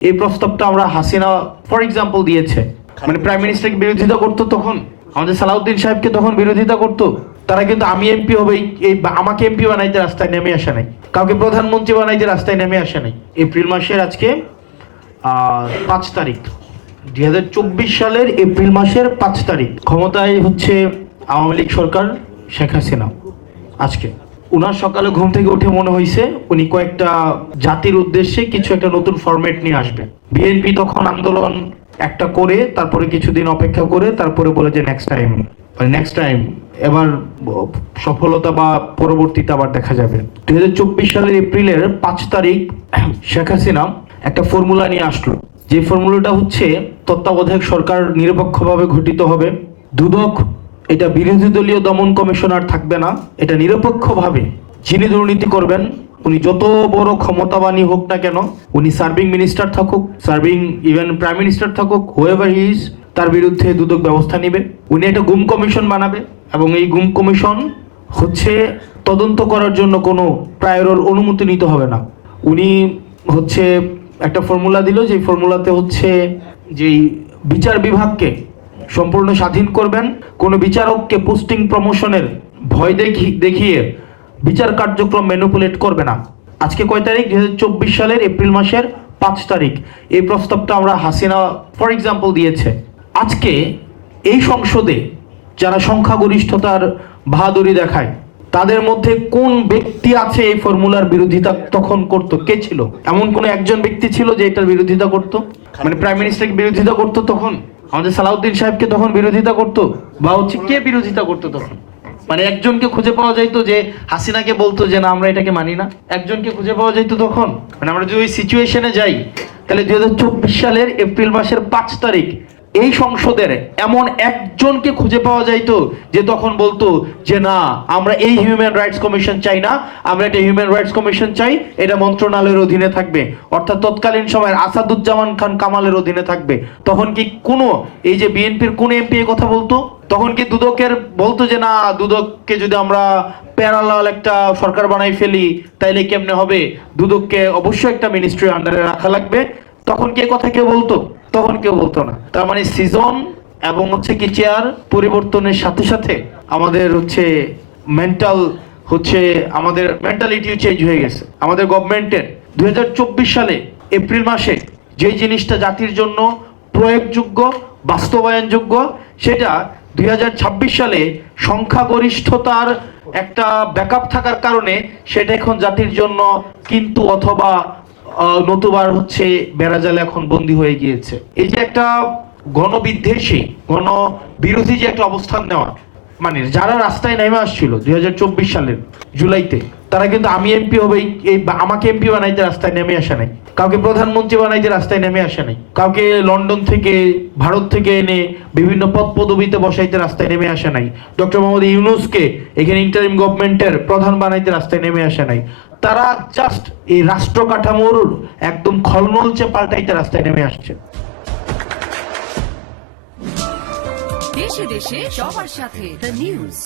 এই প্রস্তাবটা আমরা হাসিনা ফর এক্সাম্পল দিয়েছে, মানে প্রাইম মিনিস্টারকে বিরোধিতা করতো, তখন আমাদের সালাউদ্দিন সাহেবকে তখন বিরোধিতা করতো। তারা কিন্তু আমি এমপি হবে এই আমাকে এমপি বানাইতে রাস্তায় নেমে আসে নাই, কাউকে প্রধানমন্ত্রী বানাইতে রাস্তায় নেমে আসে নাই। এপ্রিল মাসের আজকে 5 তারিখ 2024 সালের এপ্রিল মাসের 5 তারিখ ক্ষমতায় হচ্ছে আওয়ামী লীগ সরকার, শেখ হাসিনা। আজকে উনার সকালে ঘুম থেকে উঠে মনে হয়েছে উনি কয়েকটা জাতির উদ্দেশ্যে কিছু একটা নতুন ফরম্যাট নিয়ে আসবে। বিএনপি তখন আন্দোলন একটা করে তারপরে কিছুদিন অপেক্ষা করে তারপরে বলে যে নেক্সট টাইম এবার সফলতা বা পরবর্তীতে আবার দেখা যাবে। 2024 সালের এপ্রিলের 5 তারিখ শেখ হাসিনা একটা ফর্মুলা নিয়ে আসলো, যে ফর্মুলাটা হচ্ছে তত্ত্বাবধায়ক সরকার নিরপেক্ষভাবে গঠিত হবে, দুদক এটা বিরোধী দলীয় দমন কমিশনার থাকবে না, এটা নিরপেক্ষভাবে যিনি দুর্নীতি করবেন উনি যত বড় ক্ষমতাবানই হোক না কেন, উনি সার্ভিং মিনিস্টার থাকুক, সার্ভিং ইভেন প্রাইম মিনিস্টার থাকুক, হুএভার হি ইজ, তার বিরুদ্ধে দুদক ব্যবস্থা নেবে। উনি একটা গুম কমিশন বানাবে এবং এই গুম কমিশন হচ্ছে তদন্ত করার জন্য কোনো প্রায়র অনুমতি নিতে হবে না। উনি হচ্ছে একটা ফর্মুলা দিল, যে ফর্মুলাতে হচ্ছে যেই বিচার বিভাগকে সম্পূর্ণ স্বাধীন করবেন, কোনো বিচারককে পোস্টিং প্রমোশনের ভয় দেখিয়ে বিচার কার্যক্রম ম্যানিপুলেট করবে না। আজকে কয় তারিখ? 2024 সালের এপ্রিল মাসের 5 তারিখ এই প্রস্তাবটা আমরা হাসিনা ফর এক্সাম্পল দিয়েছে। আজকে এই সংসদে যারা সংখ্যাগরিষ্ঠতার বাহাদুরি দেখায় তাদের মধ্যে কোন ব্যক্তি আছে এই ফর্মুলার বিরোধিতা তখন করতো? কে ছিল? এমন কোন একজন ব্যক্তি ছিল যে এটার বিরোধিতা করতো, মানে প্রাইম মিনিস্টারকে বিরোধিতা করতো তখন, আমাদের সালাউদ্দিন সাহেবকে তখন বিরোধিতা করতো, বা হচ্ছে কে বিরোধিতা করতো তখন? মানে একজনকে খুঁজে পাওয়া যাইতো যে হাসিনাকে বলতো যে না আমরা এটাকে মানি না, একজনকে খুঁজে পাওয়া যাইতো তখন। মানে আমরা যদি ওই সিচুয়েশনে যাই তাহলে 2024 সালের এপ্রিল মাসের 5 তারিখ এই সংসদের এমন একজনকে খুঁজে পাওয়া যাইতো যে তখন বলতো যে না আমরা এই হিউম্যান রাইটস কমিশন চাই না, আমরা একটা হিউম্যান রাইটস কমিশন চাই, এটা মন্ত্রণালয়ের অধীনে থাকবে, অর্থাৎ তৎকালীন সময়ের আসাদুজ্জামান খান কামালের অধীনে থাকবে। তখন কি কোনো এই যে বিএনপির কোন এমপি কথা বলতো? তখন কি দুদকের বলতো যে না দুদককে যদি আমরা প্যারালাল একটা সরকার বানাই ফেলি তাইলে কেমনে হবে, দুদককে অবশ্যই একটা মিনিস্ট্রির আন্ডারে রাখা লাগবে? তখন কে কথা কেউ বলতো? তখন কেউ বলতো না। তার মানে সিজন এবং হচ্ছে কি চেয়ার পরিবর্তনের সাথে সাথে আমাদের হচ্ছে আমাদের মেন্টালিটিও চেঞ্জ হয়ে গেছে। আমাদের গভর্নমেন্টের 2024 সালে এপ্রিল মাসে যে জিনিসটা জাতির জন্য প্রয়োগযোগ্য, বাস্তবায়নযোগ্য, সেটা 2026 সালে সংখ্যাগরিষ্ঠতার একটা ব্যাকআপ থাকার কারণে সেটা এখন জাতির জন্য কিন্তু অথবা নতুবার হচ্ছে বেড়াজালে এখন বন্দী হয়ে গিয়েছে। এই যে একটা গণবিদ্বেষী গণবিরোধী যে একটা অবস্থান নেওয়া, মানে যারা রাস্তায় নেমে আসছিল 2024 সালের জুলাইতে, তারা কিন্তু আমি এমপি হবে এই আমাকে এমপি বানাইতে রাস্তায় নেমে আসে নাই, কাউকে প্রধানমন্ত্রী বানাইতে রাস্তায় নেমে আসে নাই, কাউকে লন্ডন থেকে ভারত থেকে এনে বিভিন্ন পদ পদবিতে বসাইতে রাস্তায় নেমে আসে নাই, ডক্টর মোহাম্মদ ইউনূসকে এখানে ইন্টারিম গভর্নমেন্টের প্রধান বানাইতে রাস্তায় নেমে আসে নাই। তারা জাস্ট এই রাষ্ট্র কাঠামোর একদম খলনলচে পাল্টাইতে রাস্তায় নেমে আসছে। দেশে দেশে সবার সাথে দ্য নিউজ।